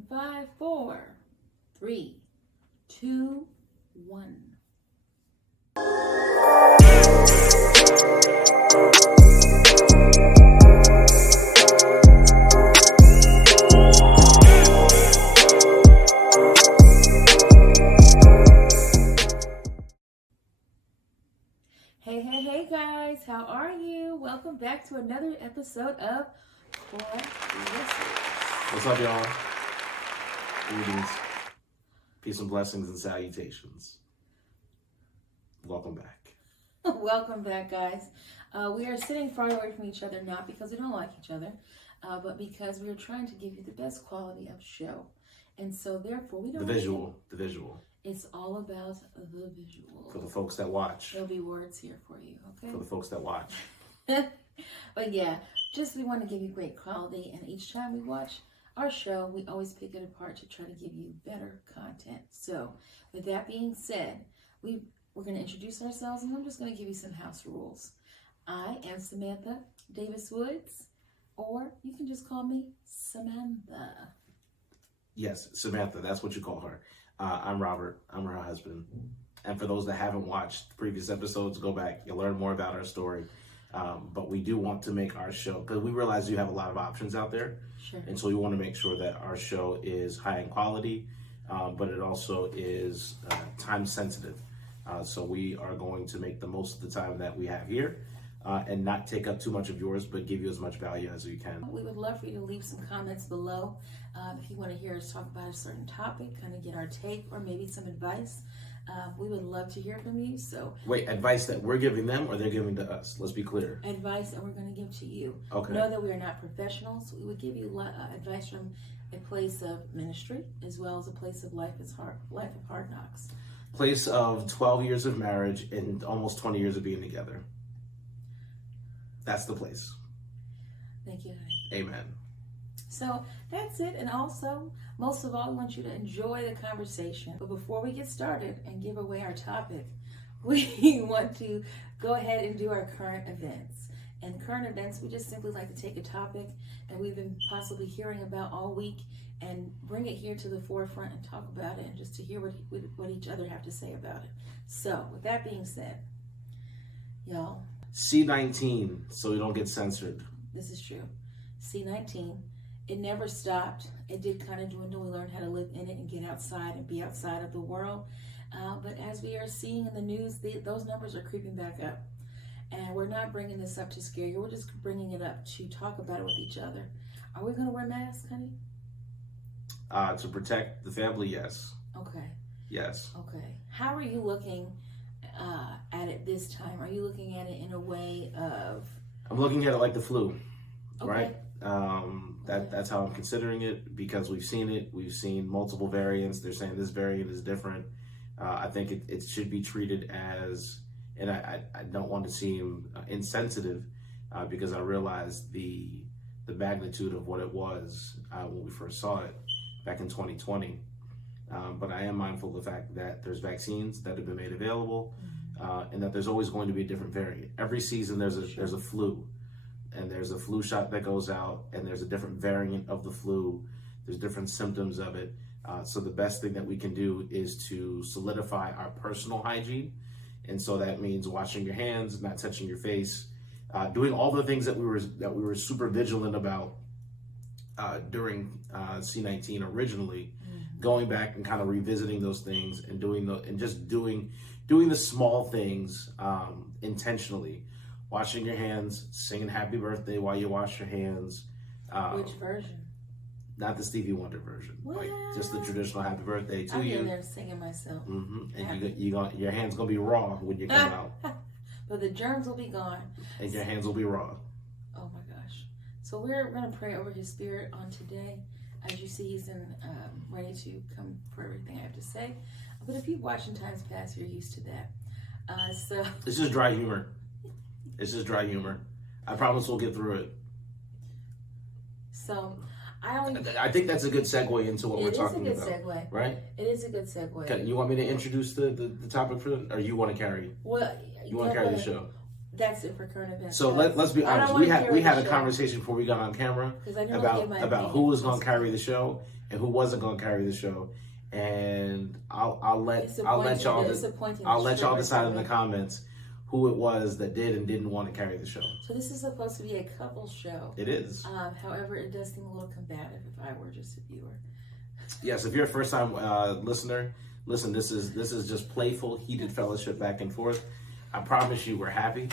In 5, 4, 3, 2, 1. Hey guys, how are you? Welcome back to another episode of Core Listens. What's up, y'all? Greetings, peace and blessings and salutations. Welcome back. Welcome back, guys. We are sitting far away from each other, not because we don't like each other, but because we are trying to give you the best quality of show. And so, therefore, we don't... The visual. It's all about the visual. For the folks that watch. There'll be words here for you, okay? For the folks that watch. But yeah, just we want to give you great quality, and each time we watch our show, we always pick it apart to try to give you better content. So, with that being said, we're going to introduce ourselves, and I'm just going to give you some house rules. I am Samantha Davis Woods, or you can just call me Samantha. Yes, Samantha, that's what you call her. I'm Robert. I'm her husband. And for those that haven't watched previous episodes, go back. You'll learn more about our story. But we do want to make our show, because we realize you have a lot of options out there. Sure. And so we want to make sure that our show is high in quality, but it also is time sensitive. So we are going to make the most of the time that we have here and not take up too much of yours, but give you as much value as we can. We would love for you to leave some comments below. If you want to hear us talk about a certain topic, kind of get our take, or maybe some advice. We would love to hear from you. So wait, advice that we're giving them or they're giving to us? Let's be clear. Advice that we're going to give to you. Okay. Know that we are not professionals. We would give you advice from a place of ministry as well as a place of life of hard knocks. Place of 12 years of marriage and almost 20 years of being together. That's the place. Thank you, honey. Amen. So that's it. And also, most of all, we want you to enjoy the conversation. But before we get started and give away our topic, we want to go ahead and do our current events. And current events, we just simply like to take a topic that we've been possibly hearing about all week and bring it here to the forefront and talk about it, and just to hear what each other have to say about it. So with that being said, y'all, C-19, so we don't get censored. this is true. C-19. It never stopped. It did kind of dwindle. We learned how to live in it and get outside and be outside of the world. But as we are seeing in the news, those numbers are creeping back up. And we're not bringing this up to scare you. We're just bringing it up to talk about it with each other. Are we going to wear masks, honey? To protect the family, yes. Okay. Yes. Okay. How are you looking at it this time? Are you looking at it in a way of... I'm looking at it like the flu, okay. right? That's how I'm considering it, because we've seen it. We've seen multiple variants. They're saying this variant is different. I think it should be treated as, and I don't want to seem insensitive, because I realize the magnitude of what it was when we first saw it back in 2020. But I am mindful of the fact that there's vaccines that have been made available, and that there's always going to be a different variant. Every season there's a flu. And there's a flu shot that goes out, and there's a different variant of the flu. There's different symptoms of it. So the best thing that we can do is to solidify our personal hygiene. And so that means washing your hands, not touching your face, doing all the things that we were super vigilant about during C-19 originally, going back and kind of revisiting those things and doing the small things intentionally. Washing your hands, singing happy birthday while you wash your hands. Which version? Not the Stevie Wonder version. What? Like just the traditional happy birthday to you. I'm in there singing myself. Mm-hmm. And your hands going to be raw when you come out. But the germs will be gone. And your hands will be raw. Oh my gosh. So we're going to pray over his spirit on today. As you see, he's ready to come for everything I have to say. But if you've watched in times past, you're used to that. So This is dry humor. It's just dry humor. I promise we'll get through it. So, I think that's a good segue into what we're talking about. It is a good segue. Right? It is a good segue. Okay, you want me to introduce the topic for it, or you want to carry? Well, you want to carry the show? That's it for current events. So let's be honest. We had a conversation before we got on camera about who was going to carry the show, and who wasn't going to carry the show. And I'll let y'all decide in the comments who it was that did and didn't want to carry the show. So this is supposed to be a couple show. It is. However, it does seem a little combative if I were just a viewer. Yes, if you're a first time listener, listen. This is just playful, heated fellowship back and forth. I promise you, we're happy.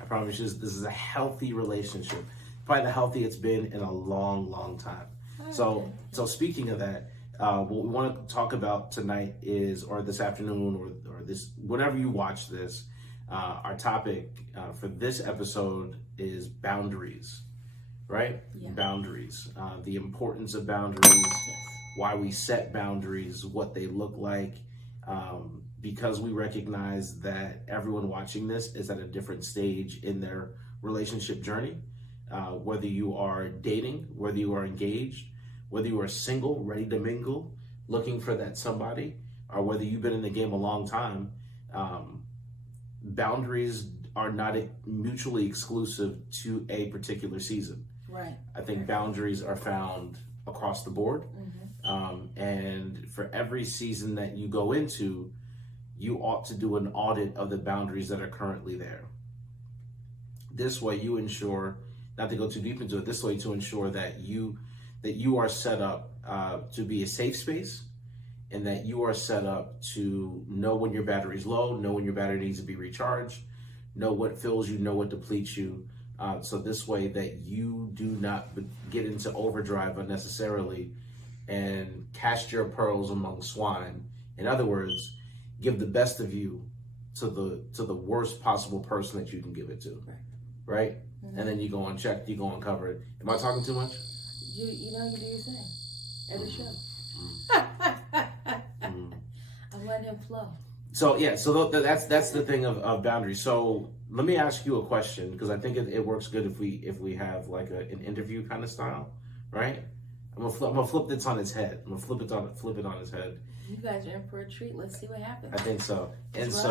I promise you, this is a healthy relationship. Probably the healthiest it's been in a long, long time. So speaking of that, what we want to talk about tonight is, or this afternoon, or this, whenever you watch this, our topic for this episode is boundaries, right? Yeah. Boundaries, the importance of boundaries, why we set boundaries, what they look like, because we recognize that everyone watching this is at a different stage in their relationship journey. Whether you are dating, whether you are engaged, whether you are single, ready to mingle, looking for that somebody, or whether you've been in the game a long time, boundaries are not mutually exclusive to a particular season. Right. I think boundaries are found across the board. And for every season that you go into, you ought to do an audit of the boundaries that are currently there. This way you ensure, not to go too deep into it, this way to ensure that you are set up to be a safe space, and that you are set up to know when your battery's low, know when your battery needs to be recharged, know what fills you, know what depletes you. So this way that you do not get into overdrive unnecessarily and cast your pearls among swine. In other words, give the best of you to the worst possible person that you can give it to, right? And then you go unchecked, you go uncovered. Am I talking too much? You know, you do your thing every show. I'm letting him flow. So yeah, so that's the thing of boundaries. So let me ask you a question, because I think it works good if we have like an interview kind of style, right? I'm gonna flip this on its head. I'm gonna flip it on its head. You guys are in for a treat. Let's see what happens. I think so. That's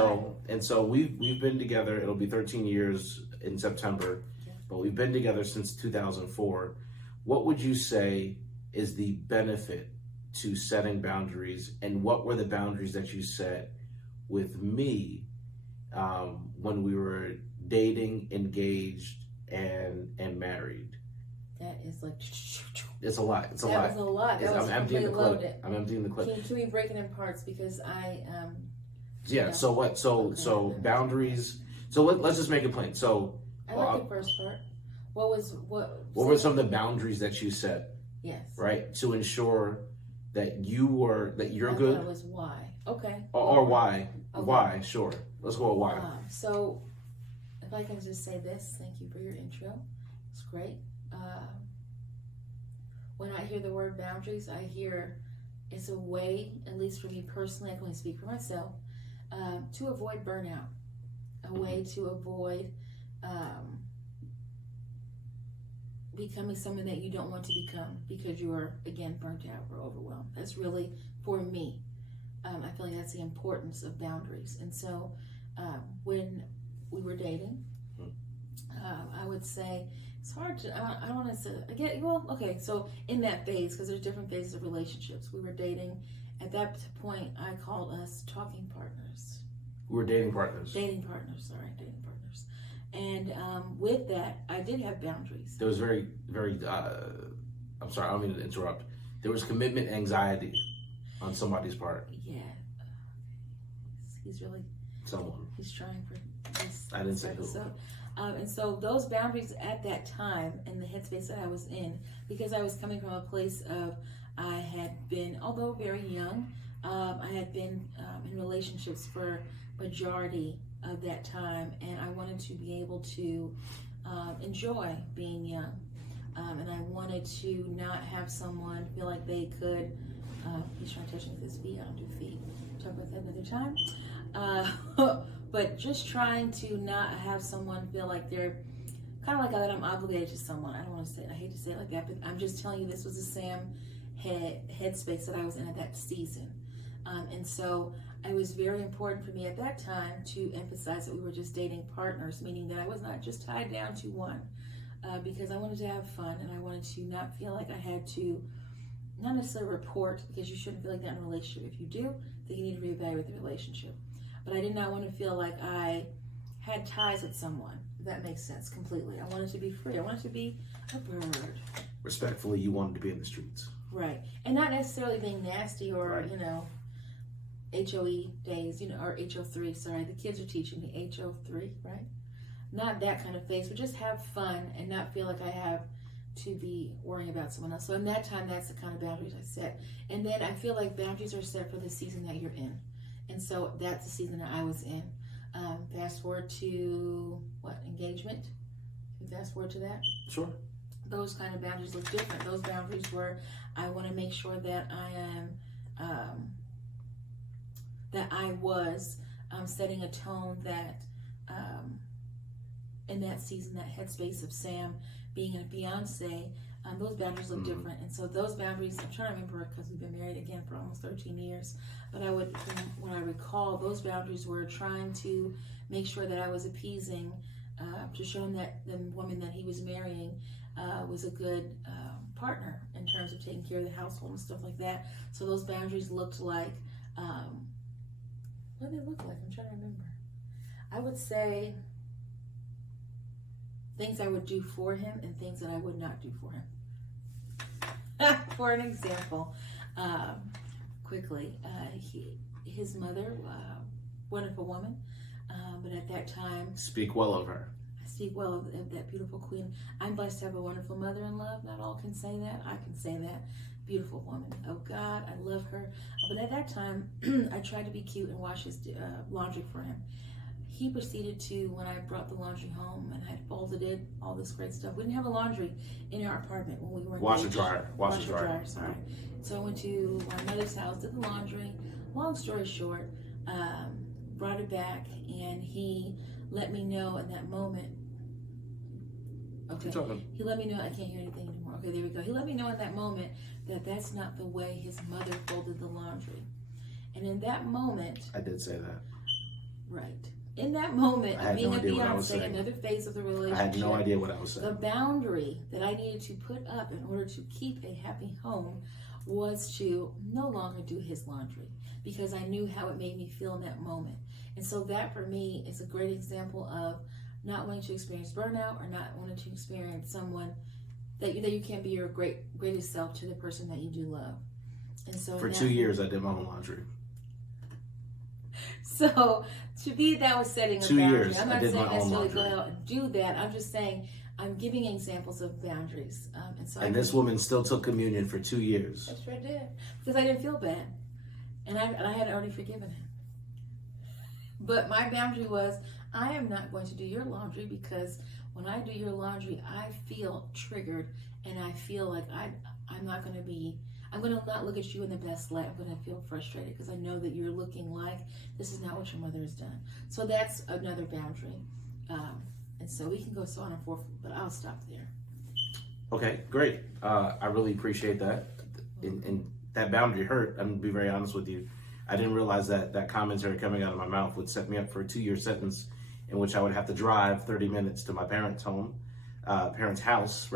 And so we've been together. It'll be 13 years in September, but we've been together since 2004. What would you say is the benefit to setting boundaries, and what were the boundaries that you set with me when we were dating, engaged, and married? That is like... It's a lot. It's a that lot. Was a lot. That was I'm emptying the clip. loaded. I'm emptying the clip. Can we break it in parts, because I yeah. So what? So boundaries. So let's just make it plain. So I like the first part. What were some of the boundaries that you set? Yes. Right, to ensure that you're good. That was why. Okay. Or why? Okay. Why? Sure. Let's go with why. So, if I can just say this, thank you for your intro. It's great. When I hear the word boundaries, I hear it's a way, at least for me personally, I can only speak for myself, to avoid burnout. A way to avoid becoming someone that you don't want to become, because you are, again, burnt out or overwhelmed. That's really, for me, I feel like that's the importance of boundaries. And so when we were dating, I would say, it's hard to, I don't want to say, okay, so in that phase, because there's different phases of relationships, we were dating. At that point, I called us talking partners. We were dating partners. Dating partners. And with that, I did have boundaries. There was very, very, I'm sorry, I don't mean to interrupt. There was commitment anxiety on somebody's part. Yeah. He's really... Someone. He's trying for this. I didn't say who. And so those boundaries at that time, in the headspace that I was in, because I was coming from a place of, I had been, although very young, I had been in relationships for majority of that time, and I wanted to be able to enjoy being young, and I wanted to not have someone feel like they could, he's trying to touch me with his feet, I don't do feet, talk about that another time, but just trying to not have someone feel like they're kind of like that I'm obligated to someone. I don't want to say, I hate to say it like that, but I'm just telling you this was the Sam headspace that I was in at that season. And so it was very important for me at that time to emphasize that we were just dating partners, meaning that I was not just tied down to one, because I wanted to have fun, and I wanted to not feel like I had to not necessarily report, because you shouldn't feel like that in a relationship. If you do, then you need to reevaluate the relationship. But I did not want to feel like I had ties with someone. If that makes sense completely. I wanted to be free. I wanted to be a bird. Respectfully, you wanted to be in the streets. Right. And not necessarily being nasty or, Right. HOE days, or HO3, sorry. The kids are teaching me HO3, right? Not that kind of phase, but just have fun and not feel like I have to be worrying about someone else. So in that time, that's the kind of boundaries I set. And then I feel like boundaries are set for the season that you're in. And so that's the season that I was in. Fast forward to, engagement? Can you fast forward to that? Sure. Those kind of boundaries look different. Those boundaries where I want to make sure that I am, that I was setting a tone that, in that season, that headspace of Sam being a fiance, those boundaries look different. And so those boundaries, I'm trying to remember because we've been married again for almost 13 years, but when I recall, those boundaries were trying to make sure that I was appeasing, to show him that the woman that he was marrying was a good partner in terms of taking care of the household and stuff like that. So those boundaries looked like, what did they look like? I'm trying to remember. I would say things I would do for him and things that I would not do for him. For an example, quickly, his mother, wonderful woman, but at that time, Speak well of her. I speak well of that beautiful queen. I'm blessed to have a wonderful mother-in-law. Not all can say that. I can say that. Beautiful woman. Oh God, I love her. But at that time, I tried to be cute and wash his laundry for him. He proceeded to, when I brought the laundry home and I had folded it, all this great stuff. We didn't have a laundry in our apartment when we were Washer dryer. Sorry. So I went to my mother's house, did the laundry. Long story short, brought it back, and he let me know in that moment. Okay. He let me know. I can't hear anything anymore. Okay, there we go. He let me know in that moment that that's not the way his mother folded the laundry. And in that moment, I did say that. Right. In that moment, being a fiance, another phase of the relationship, I had no idea what I was saying. The boundary that I needed to put up in order to keep a happy home was to no longer do his laundry, because I knew how it made me feel in that moment. And so that for me is a great example of not wanting to experience burnout or not wanting to experience someone that you can't be your greatest self to the person that you do love. And so for 2 years, I did my own laundry. So to me, that was setting a 2 boundary. years, I'm not I did saying my own necessarily laundry. go out and do that. I'm just saying I'm giving examples of boundaries. And this woman still took communion for 2 years. I sure did, because I didn't feel bad, and I had already forgiven him. But my boundary was, I am not going to do your laundry, because when I do your laundry, I feel triggered, and I feel like I'm not going to be. I'm going to not look at you in the best light. I'm going to feel frustrated because I know that you're looking like this is not what your mother has done. So that's another boundary. And so we can go so on and forth, but I'll stop there. Okay, great. I really appreciate that. And that boundary hurt. I'm going to be very honest with you. I didn't realize that commentary coming out of my mouth would set me up for a 2-year sentence in which I would have to drive 30 minutes to my parents' house,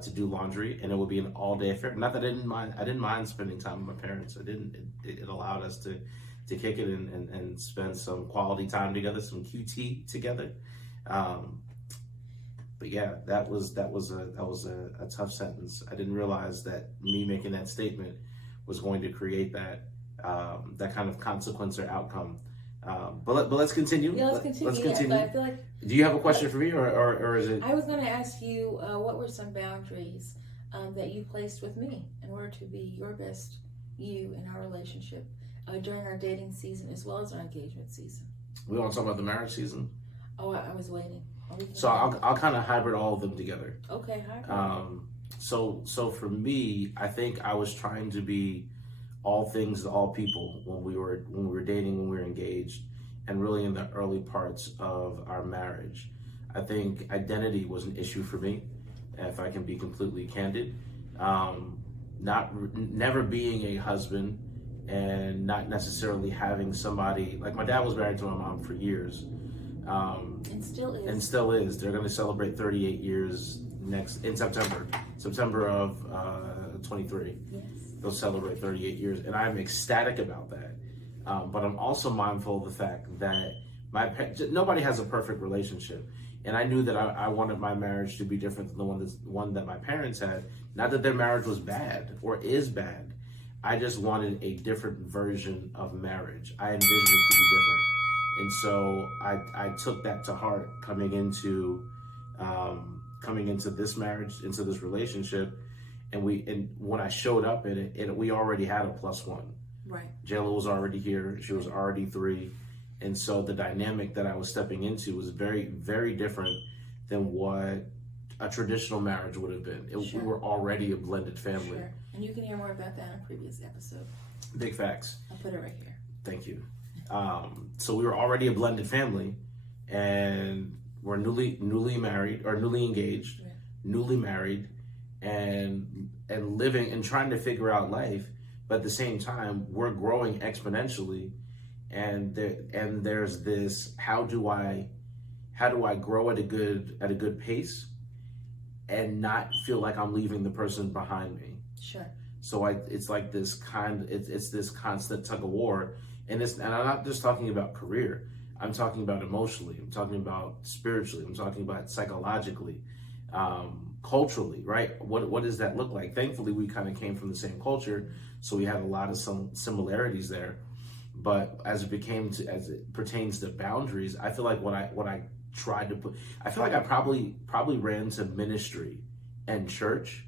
to do laundry, and it would be an all-day affair. Not that I didn't mind spending time with my parents. It allowed us to kick it and spend some quality time together, some QT together. But yeah, that was a tough sentence. I didn't realize that me making that statement was going to create that kind of consequence or outcome. But let's continue. Yeah, let's continue. Let's continue. Yeah, but I feel like, do you have a question for me, or is it? I was going to ask you, what were some boundaries that you placed with me in order to be your best you in our relationship during our dating season as well as our engagement season? We want to talk about the marriage season. Oh, I was waiting. So I'll kind of hybrid all of them together. Okay, hybrid. So for me, I think I was trying to be all things to all people when we were dating, when we were engaged, and really in the early parts of our marriage. I think identity was an issue for me, if I can be completely candid. Never being a husband and not necessarily having somebody, like my dad was married to my mom for years. And still is. They're going to celebrate 38 years in September of 23. Yes. They'll celebrate 38 years, and I'm ecstatic about that. But I'm also mindful of the fact that nobody has a perfect relationship, and I knew that I wanted my marriage to be different than the one that my parents had. Not that their marriage was bad or is bad. I just wanted a different version of marriage. I envisioned it to be different, and so I took that to heart coming into this marriage, into this relationship. And when I showed up in it, we already had a +1. Right. JLo was already here. She was already 3. And so the dynamic that I was stepping into was very, very different than what a traditional marriage would have been. Sure. We were already a blended family. Sure. And you can hear more about that in a previous episode. Big facts. I'll put it right here. Thank you. So we were already a blended family, and we're newly married, or newly engaged, Right. newly married, and living and trying to figure out life, but at the same time we're growing exponentially, and there's this how do I grow at a good pace and not feel like I'm leaving the person behind me. Sure. So it's like this it's this constant tug of war, and I'm not just talking about career. I'm talking about emotionally. I'm talking about spiritually. I'm talking about psychologically. Culturally, right? What does that look like? Thankfully, we kind of came from the same culture, so we had a lot of some similarities there. But as it pertains to boundaries, I feel like what I tried to put, I feel like I probably ran to ministry and church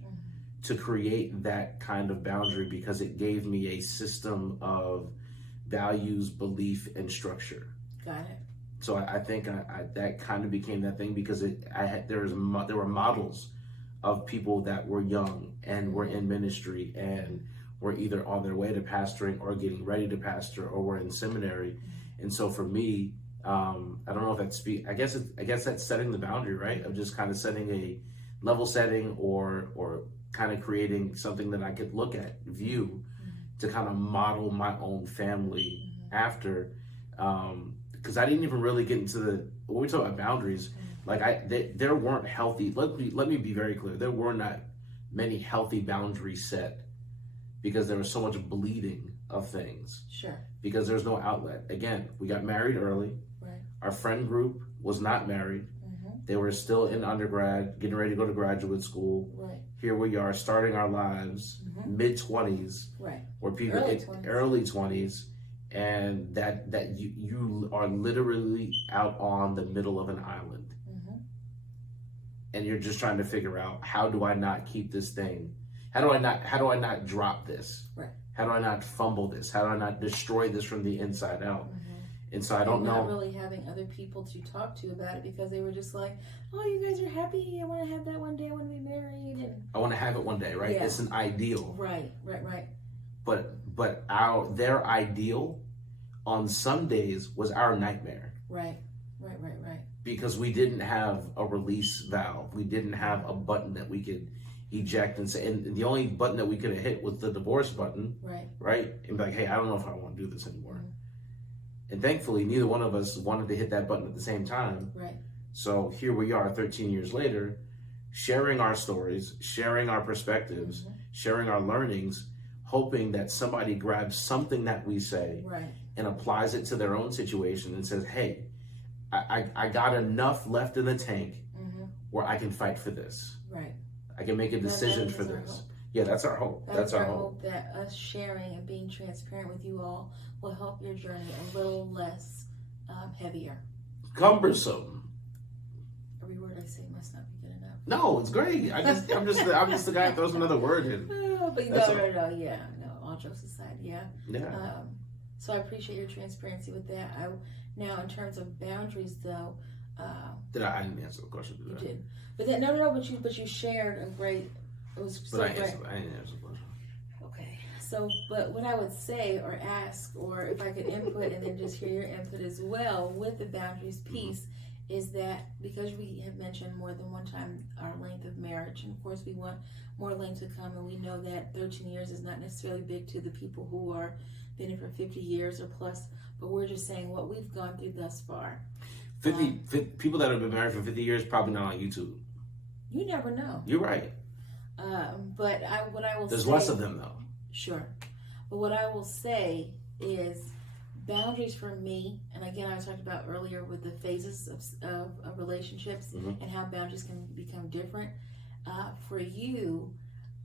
to create that kind of boundary, because it gave me a system of values, belief, and structure. Got it. So I think that kind of became that thing, because there were models of people that were young and were in ministry and were either on their way to pastoring or getting ready to pastor or were in seminary. And so for me, I don't know if that's I guess that's setting the boundary, right? Of just kind of setting a level setting or kind of creating something that I could look at, view, to kind of model my own family after. Because I didn't even really get into when we talk about boundaries, like there weren't healthy, let me be very clear, there were not many healthy boundaries set, because there was so much bleeding of things. Sure. Because there's no outlet. Again, we got married early. Right. Our friend group was not married. They were still in undergrad, getting ready to go to graduate school. Right. Here we are starting our lives, mid-20s, right, or people early 20s, and that you are literally out on the middle of an island, and you're just trying to figure out, how do I not keep this thing? How do I not drop this? Right. How do I not fumble this? How do I not destroy this from the inside out? And so I don't know. Not really having other people to talk to about it, because they were just like, "Oh, you guys are happy. I want to have that one day. I want to be married." And I want to have it one day, right? Yeah. It's an ideal. Right. But their ideal on some days was our nightmare. Right. Because we didn't have a release valve. We didn't have a button that we could eject and say, and the only button that we could have hit was the divorce button. Right? And be like, hey, I don't know if I want to do this anymore. And thankfully, neither one of us wanted to hit that button at the same time. Right. So here we are 13 years later, sharing our stories, sharing our perspectives, sharing our learnings, hoping that somebody grabs something that we say and applies it to their own situation and says, hey, I got enough left in the tank where I can fight for this. Right. I can make a decision for this. Yeah, that's our hope. That's our hope. That us sharing and being transparent with you all will help your journey a little less heavier. Cumbersome. Every word I say must not be good enough. No, it's great. I'm just the guy that throws another word in. But no. All jokes aside, yeah. So I appreciate your transparency with that. Now, in terms of boundaries, though, I didn't answer the question. You did, but then no. But you shared a great. It was so great. I didn't answer the question. Okay. So, but what I would say or ask, or if I could input and then just hear your input as well with the boundaries piece, is that because we have mentioned more than one time our length of marriage, and of course we want more length to come, and we know that 13 years is not necessarily big to the people who are been here for 50 years or plus, but we're just saying what we've gone through thus far. 50 people that have been married for 50 years probably not on YouTube. You never know. You're right. What I will There's say, less of them though. Sure. But what I will say is boundaries for me, and again, I talked about earlier with the phases of relationships Mm-hmm. and how boundaries can become different. For you,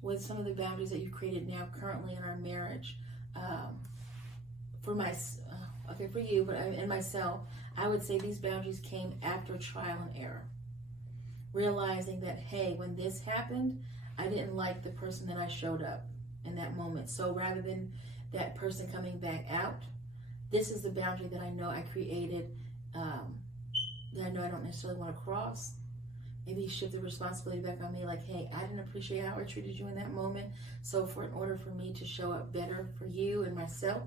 with some of the boundaries that you've created now currently in our marriage, for you, but and myself, I would say these boundaries came after trial and error. Realizing that, hey, when this happened, I didn't like the person that I showed up in that moment. So rather than that person coming back out, this is the boundary that I know I created, that I know I don't necessarily want to cross. Maybe shift the responsibility back on me, like, hey, I didn't appreciate how I treated you in that moment. So in order for me to show up better for you and myself,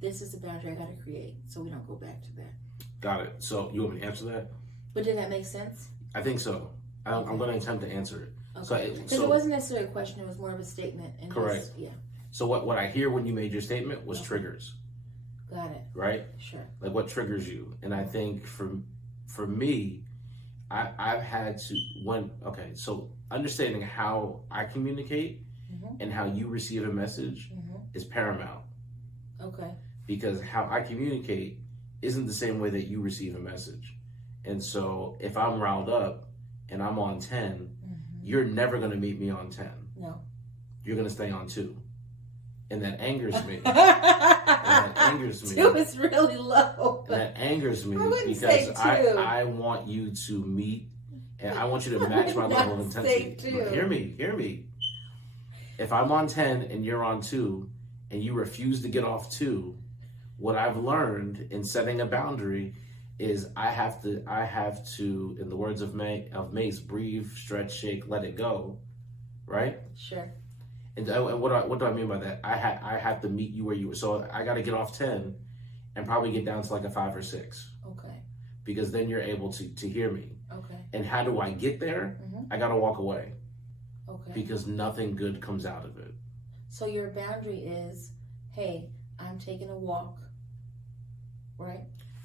this is the boundary I got to create so we don't go back to that. Got it. So you want me to answer that? But did that make sense? I think so. I'm going to attempt to answer it. Okay. Because it wasn't necessarily a question, it was more of a statement. And correct. Yeah. So what I hear when you made your statement was triggers. Got it. Right? Sure. Like what triggers you. And I think for me, I've had to, so understanding how I communicate and how you receive a message is paramount. Okay. Because how I communicate isn't the same way that you receive a message. And so if I'm riled up and I'm on 10, you're never going to meet me on 10. No. You're going to stay on 2. And that angers me. And that angers me. 2 is really low. And that angers me because I want you to meet and I want you to match my level of intensity. Look, hear me. If I'm on 10 and you're on 2 and you refuse to get off 2, what I've learned in setting a boundary is I have to, in the words of Mace, breathe, stretch, shake, let it go, right? Sure. And what do I mean by that? I have to meet you where you were. So I got to get off 10 and probably get down to like a 5 or 6. Okay. Because then you're able to hear me. Okay. And how do I get there? I got to walk away. Okay. Because nothing good comes out of it. So your boundary is, hey, I'm taking a walk, right?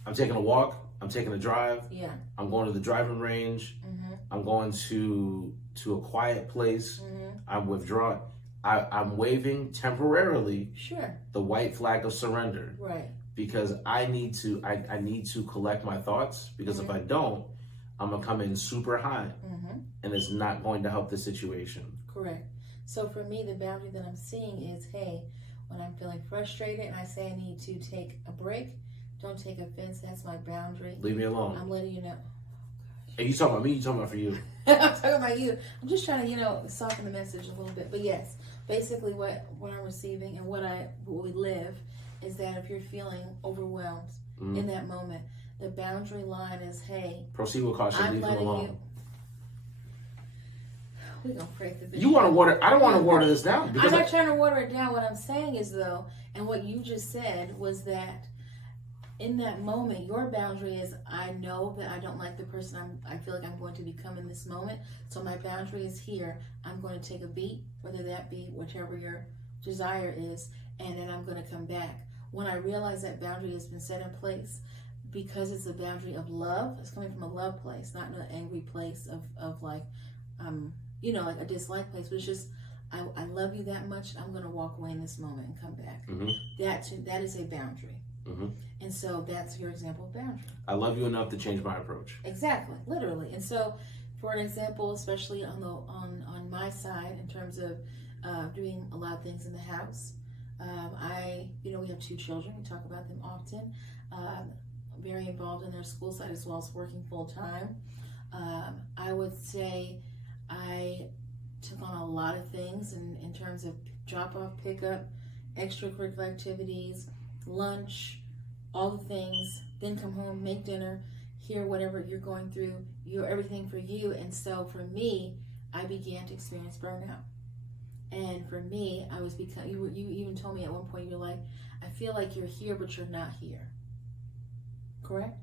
I'm taking a walk. I'm taking a drive. Yeah. I'm going to the driving range. I'm going to a quiet place. I'm withdrawing. I'm waving temporarily the white flag of surrender. Right. Because I need to collect my thoughts. Because if I don't, I'm gonna come in super high, and it's not going to help the situation. Correct. So for me, the boundary that I'm seeing is, hey, when I'm feeling frustrated and I say I need to take a break, don't take offense. That's my boundary. Leave me alone. I'm letting you know. And you talking about me? You talking about for you? I'm talking about you. I'm just trying to, soften the message a little bit. But yes, basically what I'm receiving and what we live is that if you're feeling overwhelmed in that moment, the boundary line is, hey, proceed with caution. Leave them alone. We're gonna break the. You want to water? I don't want to water this down. I'm not trying to water it down. What I'm saying is though, and what you just said was that in that moment, your boundary is, I know that I don't like the person I feel like I'm going to become in this moment. So my boundary is here. I'm going to take a beat, whether that be whichever your desire is, and then I'm going to come back. When I realize that boundary has been set in place, because it's a boundary of love, it's coming from a love place, not an angry place of like, like a dislike place, but it's just, I love you that much, I'm going to walk away in this moment and come back. That is a boundary. And so that's your example of boundary. I love you enough to change my approach. Exactly, literally. And so, for an example, especially on my side, in terms of doing a lot of things in the house, we have 2 children. We talk about them often. Very involved in their school side as well as working full time. I would say I took on a lot of things in terms of drop off, pickup, extracurricular activities, lunch, all the things, then come home, make dinner, hear whatever you're going through, everything for you. And so for me, I began to experience burnout. And for me, I was you even told me at one point, you're like, I feel like you're here, but you're not here. Correct?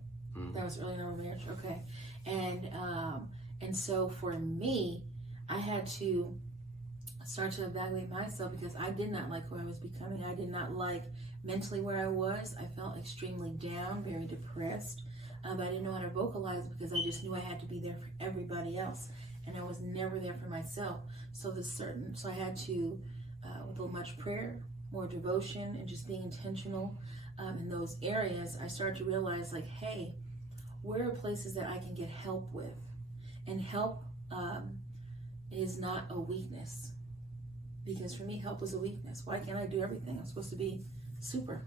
That was early in our marriage. Okay. And so for me, I had to start to evaluate myself because I did not like who I was becoming. I did not like mentally where I was. I felt extremely down, very depressed. But I didn't know how to vocalize because I just knew I had to be there for everybody else. and I was never there for myself. So I had to, with much prayer, more devotion, and just being intentional in those areas, I started to realize, like, hey, where are places that I can get help with? And help is not a weakness. Because for me, help is a weakness. Why can't I do everything? I'm supposed to be super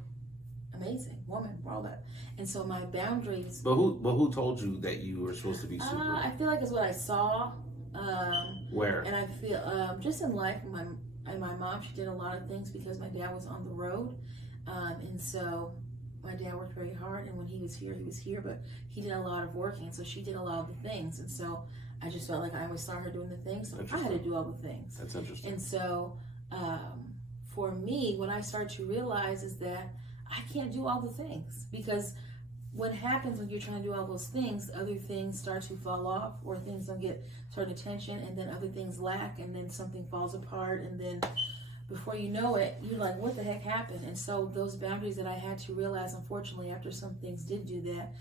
amazing woman, all that. And so my boundaries. But who told you that you were supposed to be super? I feel like it's what I saw. Where? And I feel just in life, my mom, she did a lot of things because my dad was on the road, and so my dad worked very hard. And when he was here, but he did a lot of working. So she did a lot of the things, and so I just felt like I always saw her doing the things, so I had to do all the things. That's interesting. And so, for me, what I started to realize is that I can't do all the things, because what happens when you're trying to do all those things, other things start to fall off, or things don't get certain attention, and then other things lack, and then something falls apart, and then before you know it, you're like, what the heck happened? And so those boundaries that I had to realize, unfortunately, after some things did do that,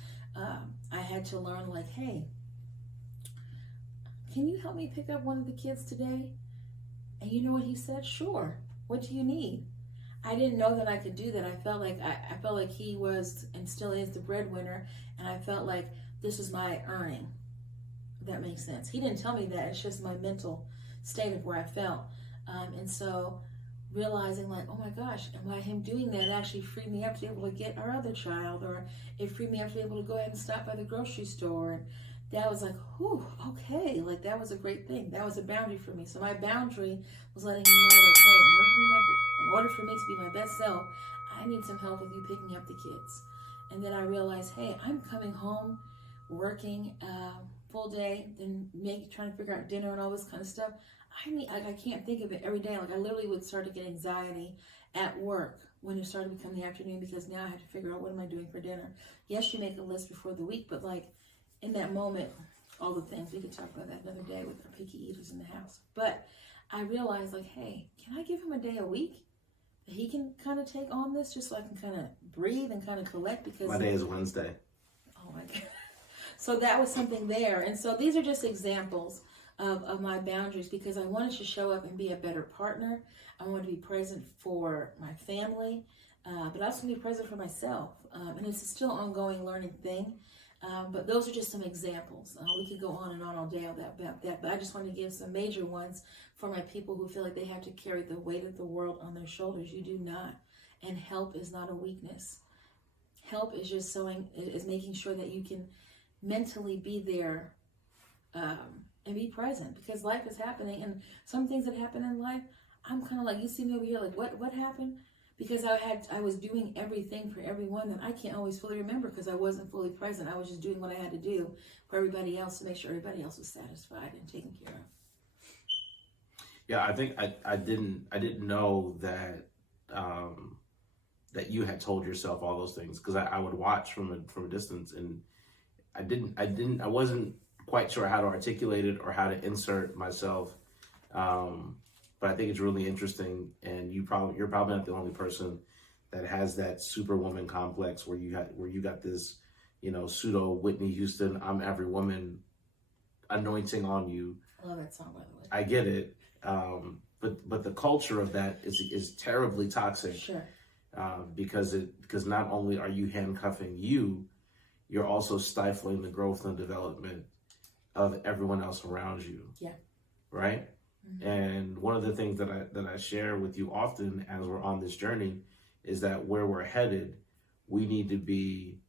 I had to learn, like, hey, can you help me pick up one of the kids today? And you know what he said? Sure. What do you need? I didn't know that I could do that. I felt like he was and still is the breadwinner, and I felt like this was my earning. If that makes sense. He didn't tell me that. It's just my mental state of where I felt. And so realizing, like, oh my gosh, and by him doing that, it actually freed me up to be able to get our other child, or it freed me up to be able to go ahead and stop by the grocery store. And that was like, whew, okay, like that was a great thing. That was a boundary for me. So my boundary was letting him know, like, hey, in order for me to be my best self, I need some help with you picking up the kids. And then I realized, hey, I'm coming home, working full day, then trying to figure out dinner and all this kind of stuff. I can't think of it every day. Like, I literally would start to get anxiety at work when it started to become the afternoon, because now I had to figure out, what am I doing for dinner? Yes, you make a list before the week, but like, in that moment, all the things, we could talk about that another day with our picky eaters in the house. But I realized, like, hey, can I give him a day a week that he can kind of take on this, just so I can kind of breathe and kind of collect? Because my day is Wednesday. Oh my God. So that was something there. And so these are just examples of my boundaries, because I wanted to show up and be a better partner. I wanted to be present for my family, but also be present for myself. And it's a still ongoing learning thing. But those are just some examples. We could go on and on all day about that, but I just wanted to give some major ones for my people who feel like they have to carry the weight of the world on their shoulders. You do not. And help is not a weakness. Help is just is making sure that you can mentally be there and be present, because life is happening, and some things that happen in life, I'm kind of like, you see me over here, like, what happened? Because I was doing everything for everyone that I can't always fully remember, because I wasn't fully present. I was just doing what I had to do for everybody else to make sure everybody else was satisfied and taken care of. Yeah, I think I didn't know that that you had told yourself all those things, because I would watch from a distance, and I wasn't quite sure how to articulate it or how to insert myself. But I think it's really interesting, and you're probably not the only person that has that superwoman complex where you got this, pseudo Whitney Houston, I'm every woman anointing on you. I love that song, by the way. I get it, but the culture of that is terribly toxic. Sure. Because not only are you handcuffing you, you're also stifling the growth and development of everyone else around you. Yeah. Right. Mm-hmm. And one of the things that I share with you often as we're on this journey is that where we're headed, we need to be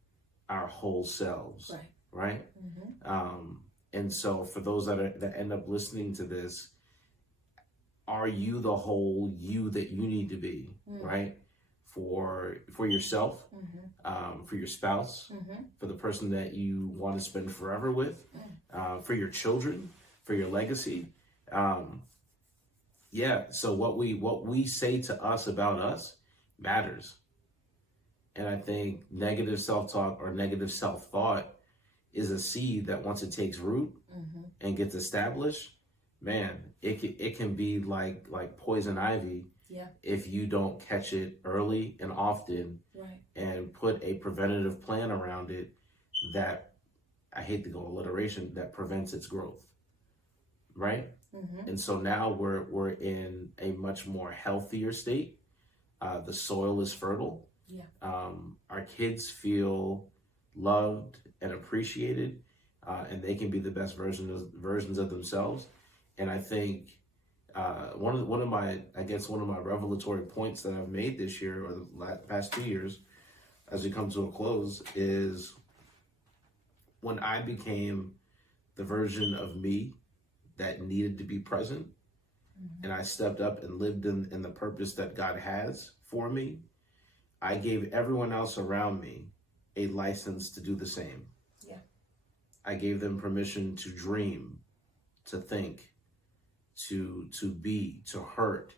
our whole selves. Right. Mm-hmm. And so for those that end up listening to this, are you the whole you that you need to be? Mm-hmm. Right. For yourself, mm-hmm. For your spouse, mm-hmm. for the person that you want to spend forever with, for your children, for your legacy. So what we say to us about us matters. And I think negative self-talk or negative self-thought is a seed that once it takes root, mm-hmm. and gets established, man, it can be like poison ivy. Yeah. If you don't catch it early and often, right. and put a preventative plan around it that, I hate to go alliteration, that prevents its growth. right? And so now we're in a much more healthier state. The soil is fertile. Yeah. Our kids feel loved and appreciated, and they can be the best versions of themselves. And I think one of my revelatory points that I've made this year or the past 2 years, as we come to a close, is when I became the version of me that needed to be present, and I stepped up and lived in the purpose that God has for me, I gave everyone else around me a license to do the same. Yeah. I gave them permission to dream, to think, to be, to hurt,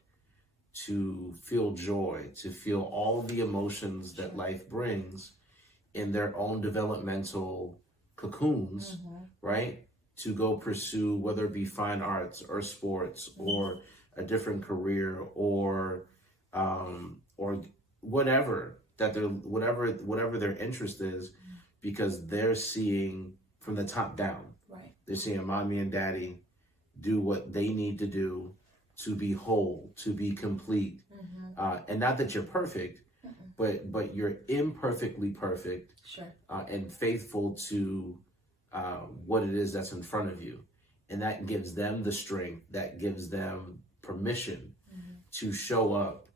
to feel joy, to feel all the emotions that life brings in their own developmental cocoons, right? To go pursue, whether it be fine arts or sports or a different career or whatever their interest is, because they're seeing from the top down. Right. They're seeing mommy and daddy do what they need to do to be whole, to be complete, and not that you're perfect, but you're imperfectly perfect, sure, and faithful to what it is that's in front of you. And that gives them the strength, that gives them permission to show up,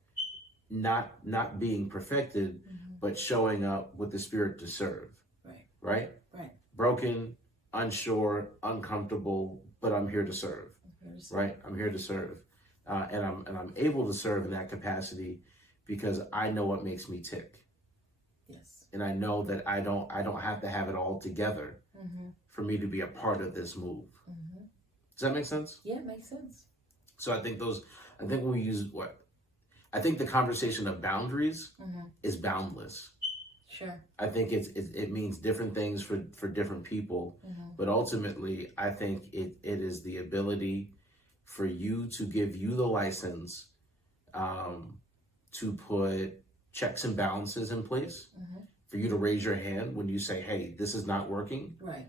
not being perfected, but showing up with the spirit to serve. Right? Broken, unsure, uncomfortable, but I'm here to serve. Right? I'm here to serve. And I'm able to serve in that capacity because I know what makes me tick. Yes. And I know that I don't have to have it all together for me to be a part of this move. Does that make sense? Yeah, it makes sense. So I think when we use I think the conversation of boundaries is boundless. Sure. I think it means different things for different people, but ultimately I think it is the ability for you to give you the license to put checks and balances in place, for you to raise your hand when you say, hey, this is not working. Right.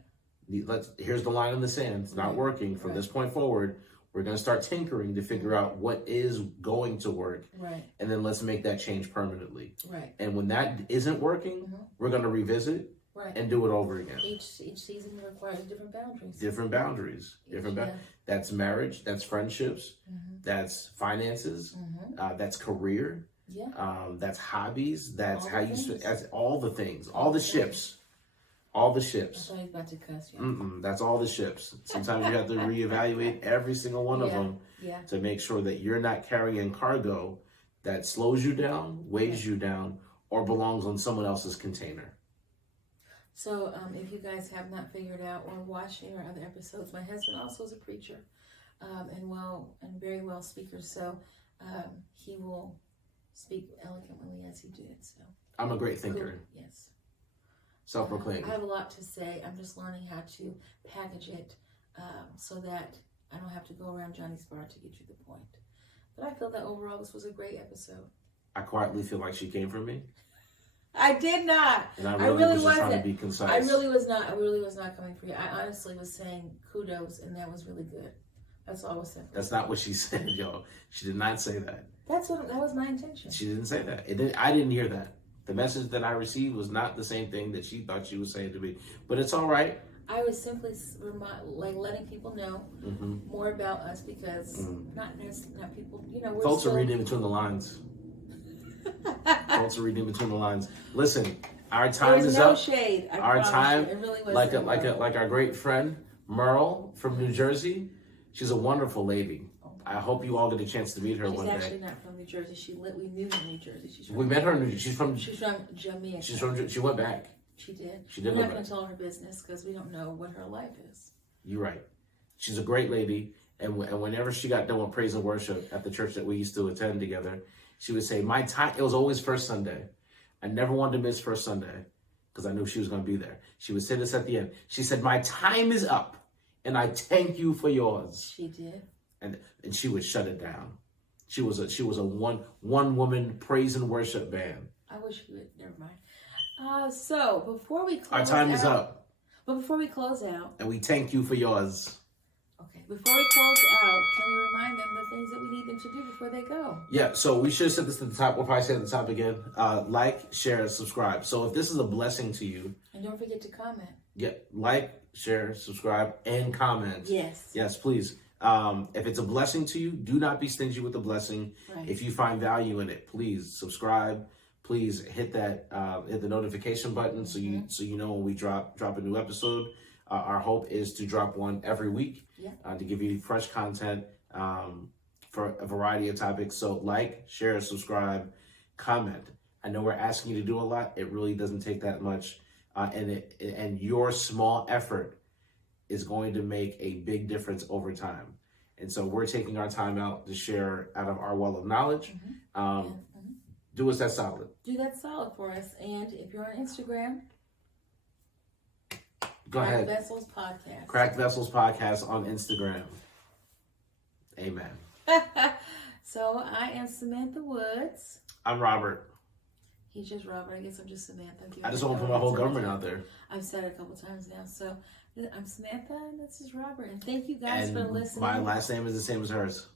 Here's the line in the sand. It's not working. From this point forward, we're going to start tinkering to figure out what is going to work. Right. And then let's make that change permanently. Right. And when that isn't working, we're going to revisit and do it over again. Each season requires different boundaries. Different boundaries. That's marriage. That's friendships. That's finances. That's career. Yeah. That's hobbies. That's that's all the things. All the ships. All the I ships. thought you were about to cuss. Yeah. That's all the ships. Sometimes you have to reevaluate every single one of them to make sure that you're not carrying cargo that slows you down, weighs you down, or belongs on someone else's container. So if you guys have not figured out or watching our other episodes, my husband also is a preacher and very well speaker. So he will speak eloquently as he did. So I'm a great thinker. Cool. Yes. Self-proclaimed. I have a lot to say. I'm just learning how to package it so that I don't have to go around Johnny's bar to get you the point. But I feel that overall this was a great episode. I quietly feel like she came for me. I did not. And I really was just trying to be concise. I really was not coming for you. I honestly was saying kudos, and that was really good. That's all I was saying. That's not what she said, yo. She did not say that. That was my intention. She didn't say that. I didn't hear that. The message that I received was not the same thing that she thought she was saying to me. But it's all right. I was simply letting people know more about us because not people, we're folks are reading between the lines. Folks are reading between the lines. Listen, our time is up. Shade. Our time, it really was like our great friend Merle from New Jersey. She's a wonderful lady. I hope you all get a chance to meet her one day. She's actually not from New Jersey. We knew her in New Jersey. We met her in New Jersey. She's from Jamaica. She went back. She did. She did. We're not going to tell her business because we don't know what her life is. You're right. She's a great lady. And whenever she got done with praise and worship at the church that we used to attend together, she would say, "My time." It was always first Sunday. I never wanted to miss first Sunday because I knew she was going to be there. She would say this at the end. She said, "My time is up, and I thank you for yours." She did. And she would shut it down. She was a one woman praise and worship band. I wish you would. Never mind. So before we close, our time is up. But before we close out, and we thank you for yours. Okay, before we close out, can we remind them the things that we need them to do before they go? Yeah, so we should have said this at the top. We'll probably say it at the top again. Like, share, subscribe. So if this is a blessing to you, And don't forget to comment. yeah, like, share, subscribe, and comment. Yes. Yes, please. If it's a blessing to you, do not be stingy with the blessing. Right. If you find value in it, please subscribe. Please hit that hit the notification button so you know when we drop a new episode. Our hope is to drop one every week to give you fresh content for a variety of topics. So like, share, subscribe, comment. I know we're asking you to do a lot. It really doesn't take that much, and your small effort is going to make a big difference over time. And so we're taking our time out to share out of our well of knowledge. Do us that solid. Do that solid for us. And if you're on Instagram, Go ahead. Cracked Vessels Podcast. Cracked Vessels Podcast on Instagram. Amen. So I am Samantha Woods. I'm Robert. He's just Robert. I guess I'm just Samantha. I just want to put my whole government out there. I've said it a couple times now. So I'm Samantha, and this is Robert. And thank you guys for listening. My last name is the same as hers.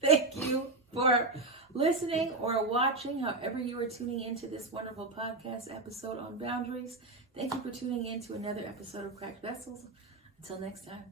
Thank you for listening or watching, however you are tuning into this wonderful podcast episode on boundaries. Thank you for tuning in to another episode of Cracked Vessels. Until next time.